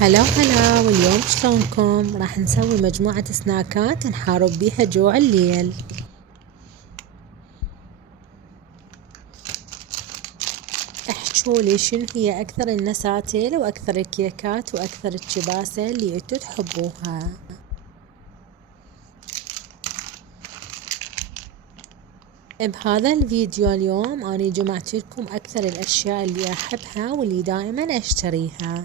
هلا هلا، واليوم شلونكم؟ راح نسوي مجموعة سناكات نحارب بيها جوع الليل. احجولي شنو هي أكثر النساتيل وأكثر الكيكات وأكثر الشباسة اللي انتو تحبوها. بهذا الفيديو اليوم أنا جمعت لكم أكثر الأشياء اللي أحبها واللي دائما أشتريها.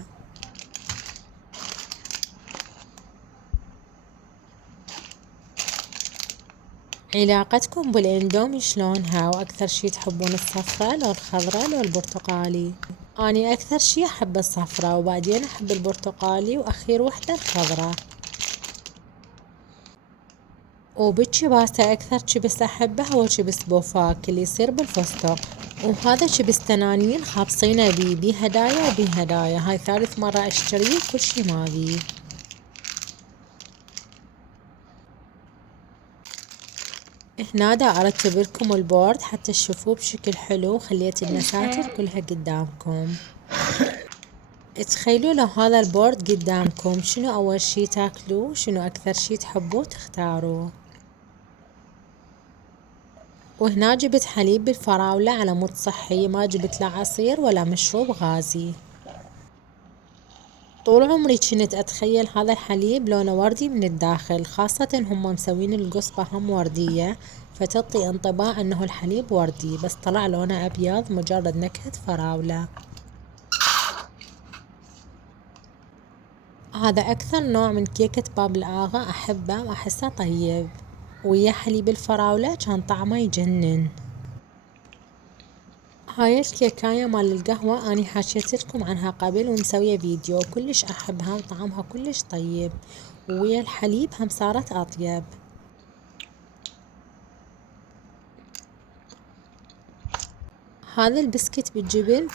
علاقتكم بالاندومي شلونها؟ واكثر شي تحبون الصفرة لو الخضرة لو البرتقالي؟ اني اكثر شي احب الصفرة وبعدين احب البرتقالي واخير وحدة الخضرة. وبالشباسة اكثر شبس احبه هو شبس بوفاك اللي يصير بالفستق، وهذا شبس تنانين خابصينه بيه هدايا وبيه هدايا. هاي ثالث مرة اشتريه كل شي ما بيه. هنا دا ارتب لكم البورد حتى تشوفوه بشكل حلو. خليت النساتر كلها قدامكم. تخيلوا لو هذا البورد قدامكم شنو اول شي تاكلوه، شنو اكثر شي تحبوه تختاروه. وهنا جبت حليب بالفراولة على مود صحي، ما جبت لا عصير ولا مشروب غازي. طول عمري كنت اتخيل هذا الحليب لونه وردي من الداخل، خاصة هم مسوين القصبة هم وردية فتعطي انطباع انه الحليب وردي، بس طلع لونه ابيض مجرد نكهة فراولة. هذا اكثر نوع من كيكة باب الآغا احبه واحسه طيب، ويا حليب الفراولة كان طعمه يجنن. هاي الكيكاية مال القهوة اني حكيت لكم عنها قبل ومسوية فيديو، كلش احبها وطعمها كلش طيب، ويا الحليب هم صارت اطيب. هذا البسكت بالجبن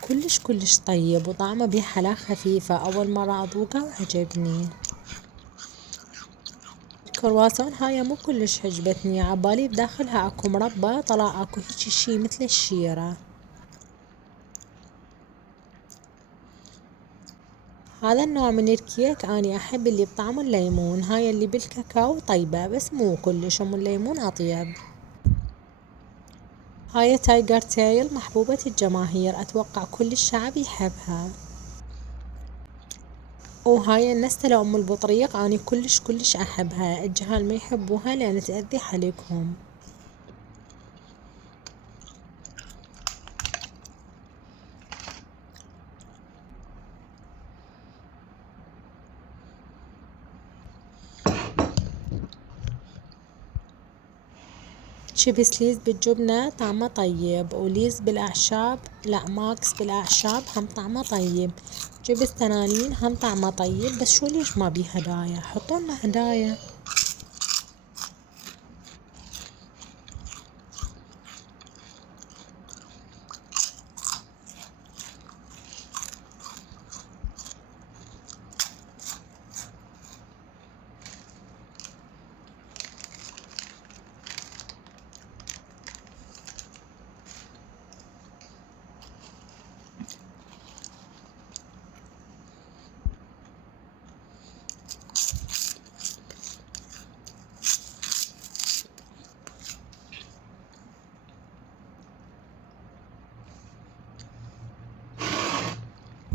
كلش طيب وطعمه بيه حلا خفيفة، اول مرة اذوقه وعجبني. الكرواسون هاي مو كلش عجبتني، عبالي بداخلها اكو مربى طلع اكو هيجي شي مثل الشيرة. هذا النوع من الكيك اني احب اللي بطعم الليمون، هاي اللي بالكاكاو طيبة بس مو كلش، ام الليمون اطيب. هاي تايجر تايل محبوبة الجماهير، اتوقع كل الشعب يحبها. وهاي النستلة ام البطريق اني كلش احبها، الجهال ما يحبوها لان تأذي حلقهم. شيبس ليز بالجبنة طعمه طيب، وليز بالاعشاب لا ماكس بالاعشاب هم طعمه طيب. شيبس تنانين هم طعمه طيب، بس شو ليش ما بيه هدايا؟ حطولنا هدايا.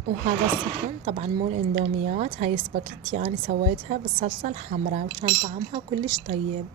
وهذا الصحن طبعا مو الاندوميات، هاي سباكيتي انا سويتها بالصلصة الحمراء وكان طعمها كلش طيب.